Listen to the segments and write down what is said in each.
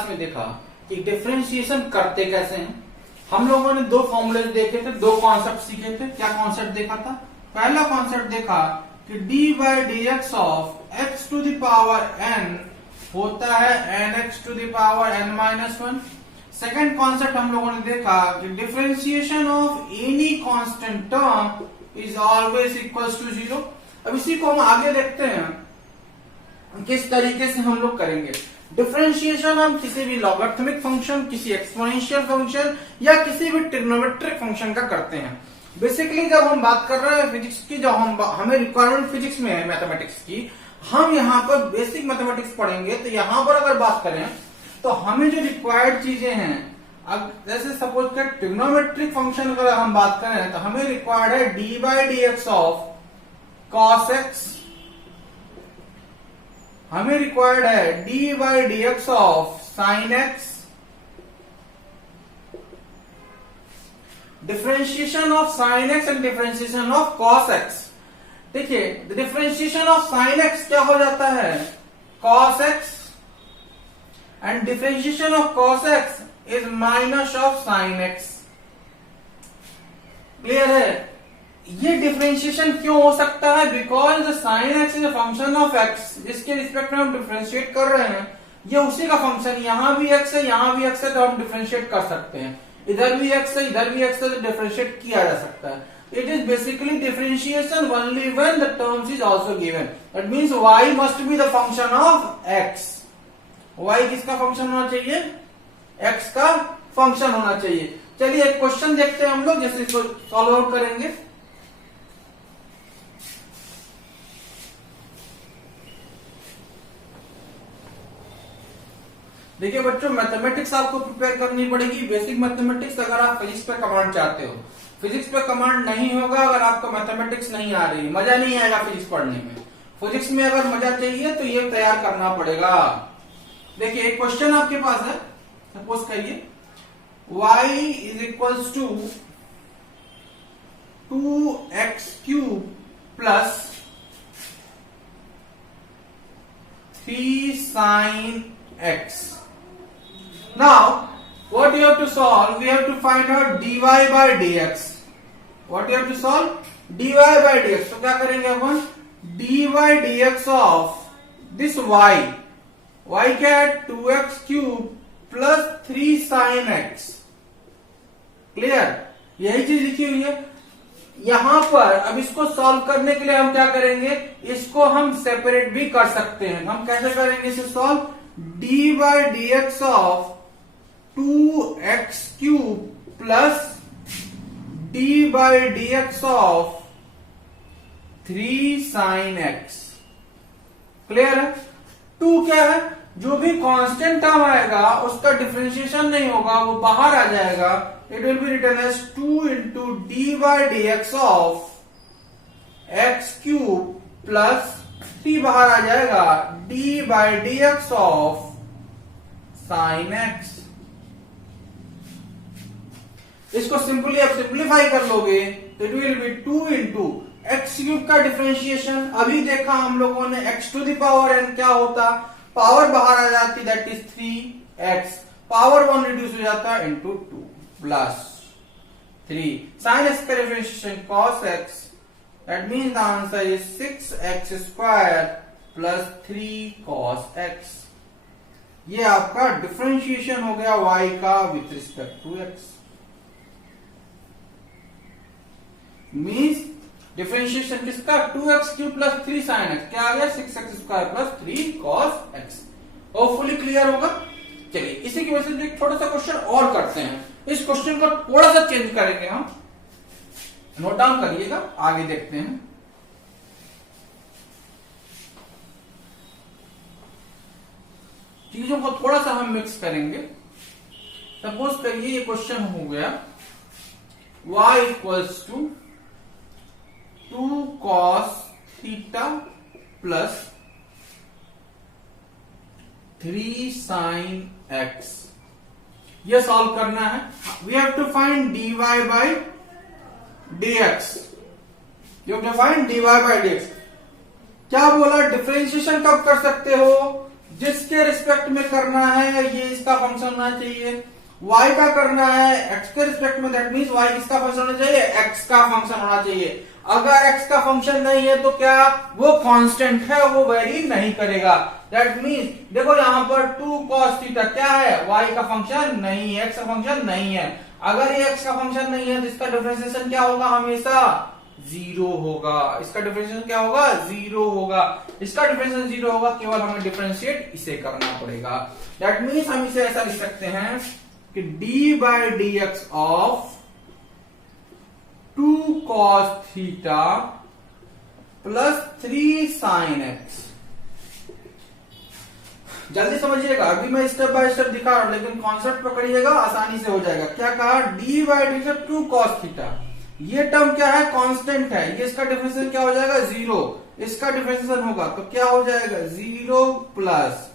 Class में देखा कि डिफरेंशिएशन करते कैसे हैं। हम लोगों ने दो फॉर्मूले देखे थे, दो कॉन्सेप्ट सीखे थे। क्या कॉन्सेप्ट देखा था? पहला कॉन्सेप्ट देखा कि d by d x of x to the power n होता है n x to the power n minus one. Second concept हम लोगों ने देखा कि differentiation of any constant term is always equals to zero. अब इसी को हम आगे देखते हैं किस तरीके से हम लोग करेंगे। डिफरेंशिएशन हम किसी भी लॉगरिथमिक फंक्शन, किसी एक्सपोनेंशियल फंक्शन या किसी भी ट्रिग्नोमेट्रिक फंक्शन का करते हैं। बेसिकली जब हम बात कर रहे हैं फिजिक्स की, जब हमें रिक्वायरमेंट फिजिक्स में है मैथमेटिक्स की, हम यहाँ पर बेसिक मैथमेटिक्स पढ़ेंगे तो यहाँ पर अगर बात करें तो हमें जो रिक्वायर्ड चीजें हैं, अब जैसे सपोज कर ट्रिग्नोमेट्रिक फंक्शन अगर हम बात करें तो हमें रिक्वायर्ड है D by d x of cos x, हमें रिक्वायर्ड है D by d x of sine x. Differentiation of sine x and differentiation of cos x. देखिए डिफरेंशिएशन ऑफ साइन एक्स क्या हो जाता है? Cos x, and differentiation of cos x is minus of sine x. Clear है? ये differentiation क्यों हो सकता है? Because the sine x is a function of x, जिसके रिस्पेक्ट में हम डिफरेंशिएट कर रहे हैं, ये उसी का फंक्शन। यहां भी एक्स है, यहां भी एक्स है, तो हम डिफरेंशिएट कर सकते हैं। इधर भी एक्स है, इधर भी एक्स है, तो डिफरेंशिएट किया जा सकता है। It is basically differentiation only when the terms is also given. That means y must be the function of x. y किसका फंक्शन होना चाहिए? x का फंक्शन होना चाहिए। चलिए एक क्वेश्चन देखते हैं हम लोग, जैसे इसको सॉल्व आउट करेंगे। देखिए बच्चों, मैथमेटिक्स आपको प्रिपेयर करनी पड़ेगी, बेसिक मैथमेटिक्स, अगर आप फिजिक्स पे कमांड चाहते हो। फिजिक्स पे कमांड नहीं होगा अगर आपको मैथमेटिक्स नहीं आ रही, मजा नहीं आएगा फिजिक्स पढ़ने में। फिजिक्स में अगर मजा चाहिए तो ये तैयार करना पड़ेगा। देखिए एक क्वेश्चन आपके पास है, सपोज करिए y is equals to 2x cube plus 3 sin x। Now what you have to solve? We have to find out dy by dx. What you have to solve? dy by dx. तो क्या करेंगे अपन? dy dx of this y क्या है? 2x cube plus 3 sin x। Clear? यही चीज लिखी हुई है यहां पर। अब इसको सॉल्व करने के लिए हम क्या करेंगे? इसको हम सेपरेट भी कर सकते हैं। हम कैसे करेंगे इसे solve? dy dx of 2x cube plus D by d x of 3 sin x। Clear है? 2 क्या है? जो भी कांस्टेंट टर्म आएगा उसका डिफरेंशिएशन नहीं होगा, वो बाहर आ जाएगा। It will be written as 2 into d by d x of x cube plus 3 बाहर आ जाएगा d by d x of sine x. इसको सिंपली आप सिंप्लीफाई कर लोगे तो it will be 2 into x cube का डिफरेंशिएशन। अभी देखा हम लोगों ने x to the power n क्या होता, पावर बाहर आ जाती, that is 3x, power 1 reduce हो जाता है इंटू 2 प्लस 3 साइन एक्स का differentiation cos x, that means the answer is 6x square plus 3 cos x। ये आपका डिफरेंशिएशन हो गया y का with respect to x। Means differentiation किसका? 2x cube plus 3 sin x, क्या आ गया? 6x square plus 3 cos x। Hopefully clear होगा। चलिए इसी की वजह से एक छोटा सा क्वेश्चन और करते हैं। इस क्वेश्चन को थोड़ा सा चेंज करेंगे हम, नोट डाउन करिएगा, आगे देखते हैं। चीजों को थोड़ा सा हम मिक्स करेंगे। सपोज करिए ये क्वेश्चन हो गया y equals to 2 cos theta plus 3 sin x। ये सॉल्व करना है। We have to find dy by dx। You have to find dy by dx। क्या बोला? डिफरेंशिएशन कब कर सकते हो? जिसके रिस्पेक्ट में करना है ये इसका फंक्शन होना चाहिए, y का करना है x के रिस्पेक्ट में, दैट मीन्स y किसका फंक्शन होना चाहिए, x का फंक्शन होना चाहिए। अगर x का फंक्शन नहीं है तो क्या वो कांस्टेंट है, वो वेरी नहीं करेगा। दैट मीन्स देखो यहाँ पर 2 cos थीटा क्या है, y का फंक्शन नहीं है, x का फंक्शन नहीं है। अगर ये x का फंक्शन नहीं है तो इसका डिफरेंशिएशन क्या होगा, हमेशा 0 होगा। इसका डिफरेंशिएशन क्या होगा, 0 होगा। इसका डिफरेंशिएशन 0 होगा, केवल हमें डिफरेंशिएट इसे करना पड़ेगा। दैट मीन्स हम इसे ऐसा लिख सकते हैं कि d by d x of 2 cos theta plus 3 sin x। जल्दी समझिएगा, अभी मैं स्टेप बाय स्टेप दिखा रहा हूं, लेकिन कॉन्सेप्ट पकड़िएगा, आसानी से हो जाएगा। क्या कहा, d by d x 2 cos theta, ये टर्म क्या है, कांस्टेंट है, ये इसका डिफरेंशिएशन क्या हो जाएगा, 0। इसका डिफरेंशिएशन होगा तो क्या हो जाएगा, 0 plus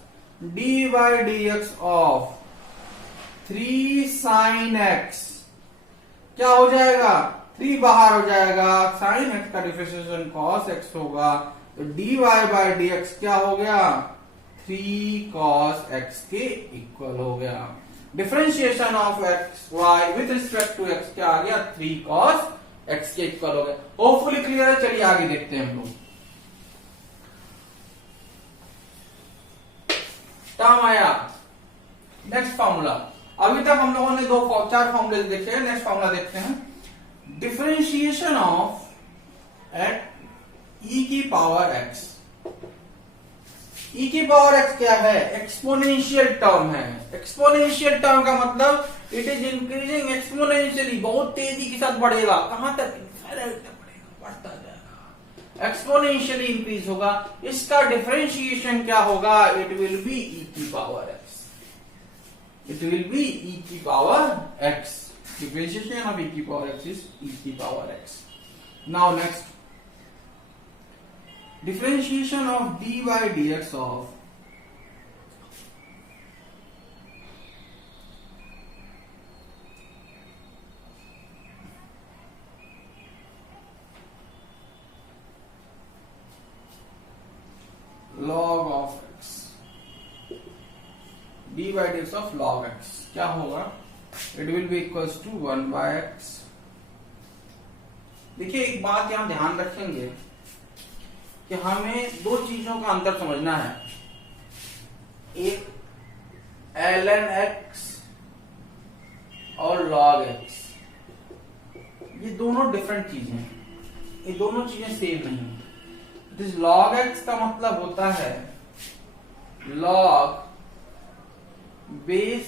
d by d x of 3 sin x। क्या हो जाएगा, 3 बाहर हो जाएगा, sin x का डिफरेंशिएशन cos x होगा, तो dy बाई डी एक्स क्या हो गया, 3 cos x के इक्वल हो गया। Differentiation of x y with respect to x क्या आ गया, 3 cos x के इक्वल हो गया। होपफुली क्लियर है, चलिए आगे देखते हैं हम लोग। टर्म आया, नेक्स्ट फॉर्मूला। अभी तक हम लोगों ने 4 फॉर्मूले देखे हैं, नेक्स्ट फॉर्मूला देखते हैं। डिफरेंशिएशन ऑफ एट e की पावर x। e की पावर x क्या है, एक्सपोनेंशियल टर्म है। एक्सपोनेंशियल टर्म का मतलब इट इज इंक्रीजिंग एक्सपोनेंशियली, बहुत तेजी के साथ बढ़ेगा। कहां तक, बढ़ता जाएगा, एक्सपोनेंशियली इंक्रीज होगा। इसका डिफरेंशिएशन क्या होगा, इट विल बी e की power x। It will be e की power x. Differentiation of e की पावर x is e की power x. Now next, differentiation of d by dx of log of x। d by dx of log x क्या होगा, it will be equals to 1 by x। देखिए एक बात यहां ध्यान रखेंगे कि हमें 2 चीजों का अंतर समझना है। एक ln x और log x, ये दोनों डिफरेंट चीजें हैं, ये दोनों चीजें सेम नहीं है। दिस log x का मतलब होता है log बेस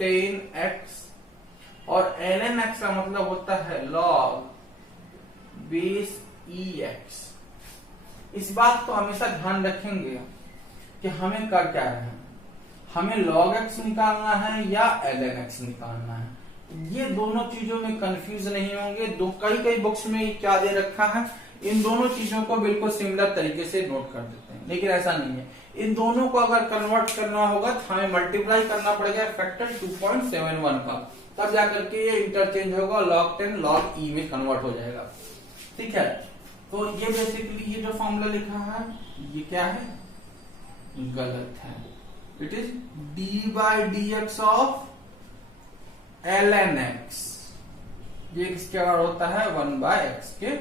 10x, और ln x का मतलब होता है log बेस ex। इस बात को हमेशा ध्यान रखेंगे कि हमें कर क्या रहे हैं, हमें log x निकालना है या ln x निकालना है। ये दोनों चीजों में कंफ्यूज नहीं होंगे। कई बुक्स में क्या दे रखा है, इन दोनों चीजों को बिल्कुल सिमिलर तरीके से नोट कर देते हैं, लेकिन ऐसा नहीं है। इन दोनों को अगर कन्वर्ट करना होगा तो हमें मल्टीप्लाई करना पड़ेगा फैक्टर 2.71 का, तब जाकर के ये इंटरचेंज होगा, log 10 log e में कन्वर्ट हो जाएगा। ठीक है, तो ये बेसिकली ये जो फॉर्मूला लिखा है ये क्या है, गलत है। It is d by d x of ln x। ये किसके बराबर होता है, 1 बाय x के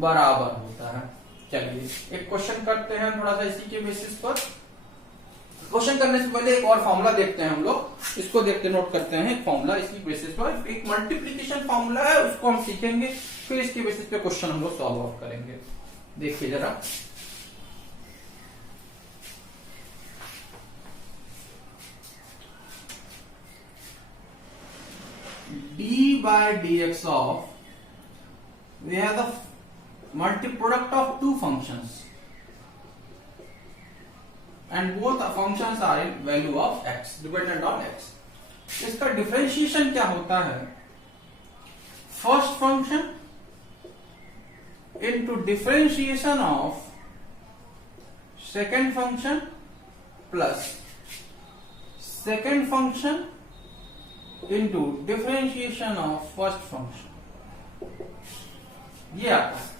बराबर होता है। चलिए एक क्वेश्चन करते हैं थोड़ा सा इसी के बेसिस पर। क्वेश्चन करने से पहले एक और फॉर्मूला देखते हैं हम लोग, इसको देखते नोट करते हैं। एक फॉर्मूला इसकी बेसिस पर, एक मल्टीप्लिकेशन फॉर्मूला है, उसको हम सीखेंगे, फिर इसके बेसिस पे क्वेश्चन हम लोग सॉल्व आउट करेंगे। देखिए जरा, d by dx of, we have the multi-product of 2 functions and both the functions are in value of x, dependent on x। इसका डिफरेंशिएशन क्या होता है, first function into differentiation of second function plus second function into differentiation of first function। ये आता है,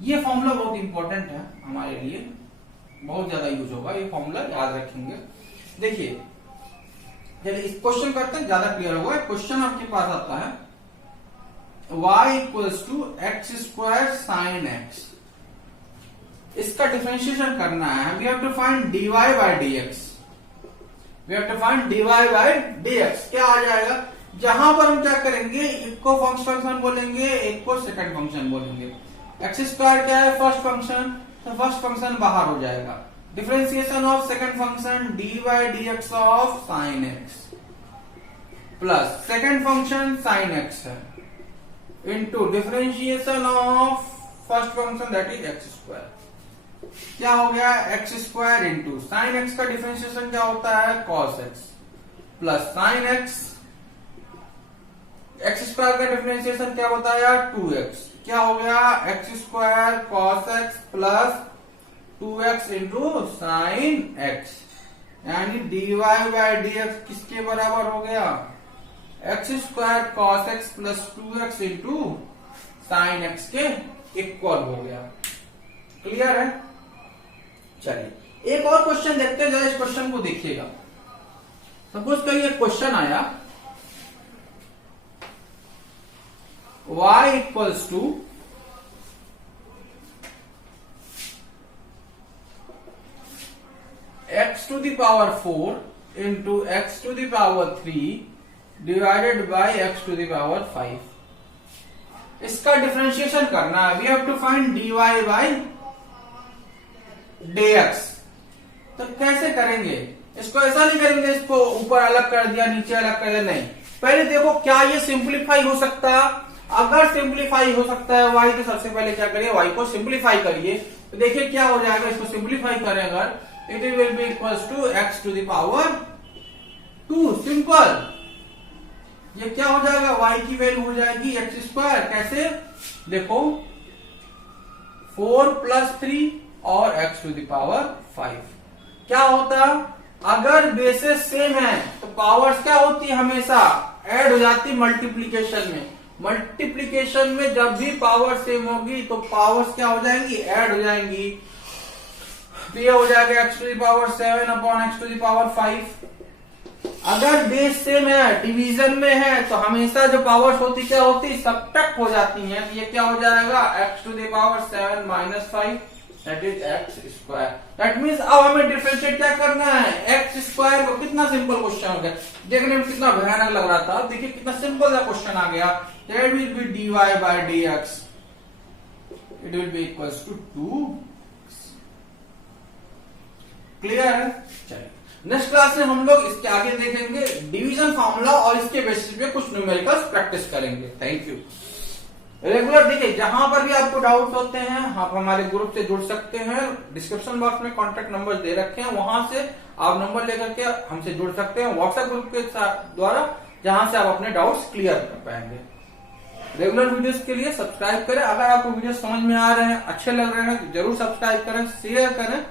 ये formula बहुत important है हमारे लिए। बहुत ज्यादा यूज होगा ये फॉर्मूला, याद रखेंगे। देखिए चलिए इस क्वेश्चन करते हैं, ज्यादा क्लियर होगा। क्वेश्चन आपके पास आता है y equals to x square sine x, इसका डिफरेंशिएशन करना है। We have to find dy by dx, we have to find dy by dx। क्या आ जाएगा, जहां पर हम क्या करेंगे, एक को फर्स्ट फंक्शन बोलेंगे, एक को सेकंड फंक्शन बोलेंगे। एक्स स्क्वायर क्या है, फर्स्ट फंक्शन, तो फर्स्ट फंक्शन बाहर हो जाएगा। Differentiation of second function dy dx of sine x plus second function sine x है into differentiation of first function that is x square. क्या हो गया, x square into sine x का differentiation क्या होता है, cos x plus sine x. X square का differentiation क्या होता है यार, 2x। क्या हो गया, x square cos x plus 2x into sine x, यानी dy बाय dx किसके बराबर हो गया, x square cos x plus 2x into sine x के इक्वल हो गया। क्लियर है। चलिए एक और क्वेश्चन देखते हैं, जरा इस क्वेश्चन को देखिएगा। सपोज करिए क्वेश्चन आया y equals to x to the power 4 into x to the power 3 divided by x to the power 5। इसका डिफरेंशिएशन करना है। We have to find dy by dx। तो कैसे करेंगे, इसको ऐसा नहीं करेंगे, इसको ऊपर अलग कर दिया, नीचे अलग कर दिया, नहीं। पहले देखो क्या ये सिंप्लीफाई हो सकता है। अगर सिंप्लीफाई हो सकता है y, तो सबसे पहले क्या करिए, y को सिंप्लीफाई करिए। तो देखिए क्या हो जाएगा, इसको सिंप्लीफाई करें अगर, it will be equals to x to the power 2। Simple. ये क्या हो जाएगा, y की वैल्यू हो जाएगी एक्स स्क्वायर। कैसे, देखो 4 प्लस 3 और x टू द पावर 5। क्या होता, अगर बेसिस सेम है तो पावर्स क्या होती है, हमेशा ऐड हो जाती मल्टीप्लीकेशन में। मल्टीप्लीकेशन में जब भी पावर सेम होगी तो पावर्स क्या हो जाएंगी, ऐड हो जाएंगी। तो ये हो जाएगा x to the power 7 upon x to the power 5। अगर बेस सेम है, डिवीजन में है, तो हमेशा जो पावर्स होती क्या होती, सब्ट्रैक्ट हो जाती हैं। ये क्या हो जाएगा, x to the power 7 minus 5 that is x square. That means अब हमें डिफरेंशिएट क्या करना है, एक्स स्क्वायर को। कितना सिंपल क्वेश्चन हो गया, देखने में कितना भयानक लग रहा था, देखिए कितना सिंपल सा क्वेश्चन आ गया। That will be dy by dx, it will be equals to 2। Clear है। चलिए नेक्स्ट क्लास में हम लोग इसके आगे देखेंगे डिवीजन फार्मूला और इसके बेसिस पे कुछ न्यूमेरिकल्स प्रैक्टिस करेंगे। Thank you. रेगुलर देखिए, जहां पर भी आपको डाउट्स होते हैं आप हमारे ग्रुप से जुड़ सकते हैं। डिस्क्रिप्शन बॉक्स में कॉन्टेक्ट नंबर दे रखे हैं, वहां से आप नंबर लेकर के हमसे जुड़ सकते हैं व्हाट्सएप ग्रुप के द्वारा, जहां से आप अपने डाउट्स क्लियर कर पाएंगे। रेगुलर वीडियोस के लिए सब्सक्राइब करें। अगर आपको वीडियो समझ में आ रहे हैं, अच्छे लग रहे हैं, तो जरूर सब्सक्राइब करें, शेयर करें